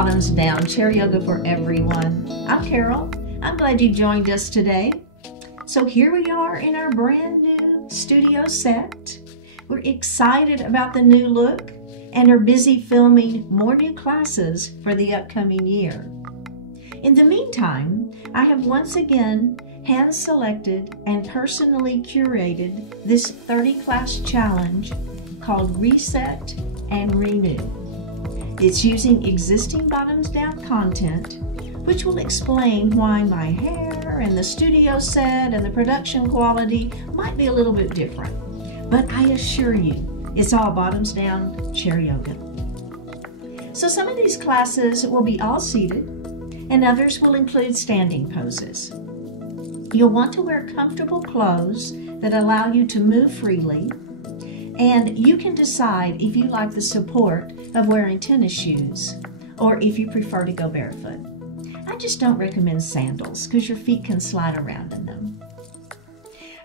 Bottoms Down, Chair Yoga for Everyone. I'm Carol. I'm glad you joined us today. So here we are in our brand new studio set. We're excited about the new look and are busy filming more new classes for the upcoming year. In the meantime, I have once again hand-selected and personally curated this 30-class challenge called Reset and Renew. It's using existing bottoms down content, which will explain why my hair and the studio set and the production quality might be a little bit different. But I assure you, it's all bottoms down chair yoga. So some of these classes will be all seated and others will include standing poses. You'll want to wear comfortable clothes that allow you to move freely, and you can decide if you like the support of wearing tennis shoes or if you prefer to go barefoot. I just don't recommend sandals because your feet can slide around in them.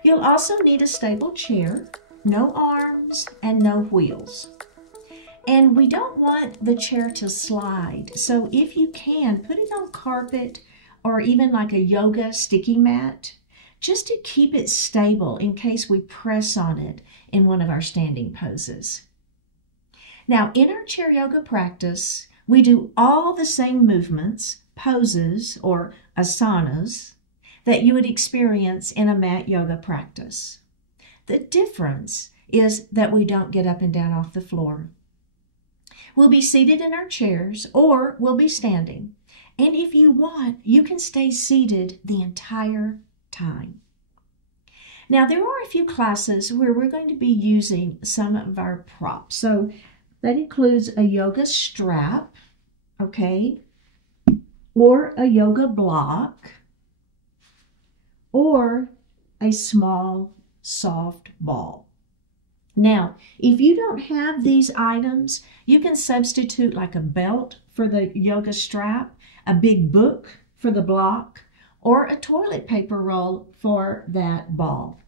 You'll also need a stable chair, no arms and no wheels. And we don't want the chair to slide, so if you can, put it on carpet or even like a yoga sticky mat, just to keep it stable in case we press on it in one of our standing poses. Now, in our chair yoga practice, we do all the same movements, poses, or asanas that you would experience in a mat yoga practice. The difference is that we don't get up and down off the floor. We'll be seated in our chairs or we'll be standing. And if you want, you can stay seated the entire time. Now, there are a few classes where we're going to be using some of our props. So that includes a yoga strap, okay, or a yoga block, or a small, soft ball. Now, if you don't have these items, you can substitute like a belt for the yoga strap, a big book for the block, or a toilet paper roll for that ball.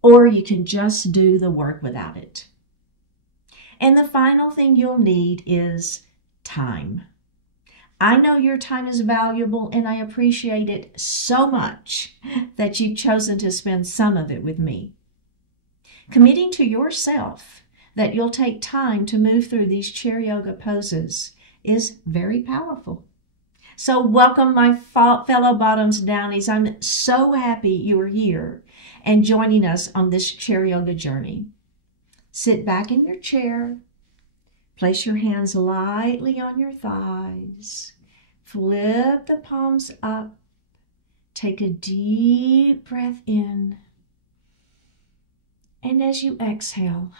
Or you can just do the work without it. And the final thing you'll need is time. I know your time is valuable and I appreciate it so much that you've chosen to spend some of it with me. Committing to yourself that you'll take time to move through these chair yoga poses is very powerful. So welcome my fellow bottoms downies. I'm so happy you are here and joining us on this chair yoga journey. Sit back in your chair. Place your hands lightly on your thighs. Flip the palms up. Take a deep breath in. And as you exhale,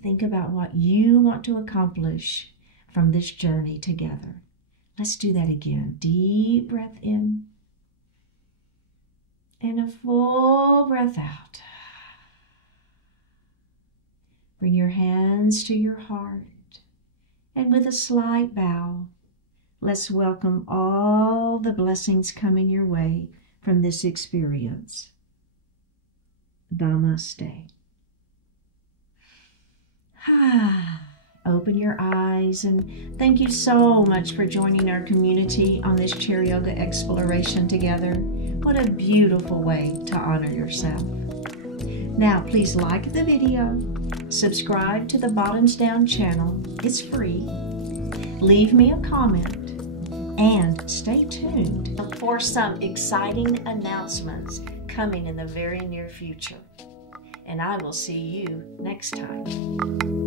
think about what you want to accomplish from this journey together. Let's do that again. Deep breath in. And a full breath out. Bring your hands to your heart. And with a slight bow, let's welcome all the blessings coming your way from this experience. Namaste. Open your eyes and thank you so much for joining our community on this chair yoga exploration together. What a beautiful way to honor yourself. Now, please like the video, subscribe to the Bottoms Down channel. It's free. Leave me a comment and stay tuned for some exciting announcements coming in the very near future. And I will see you next time.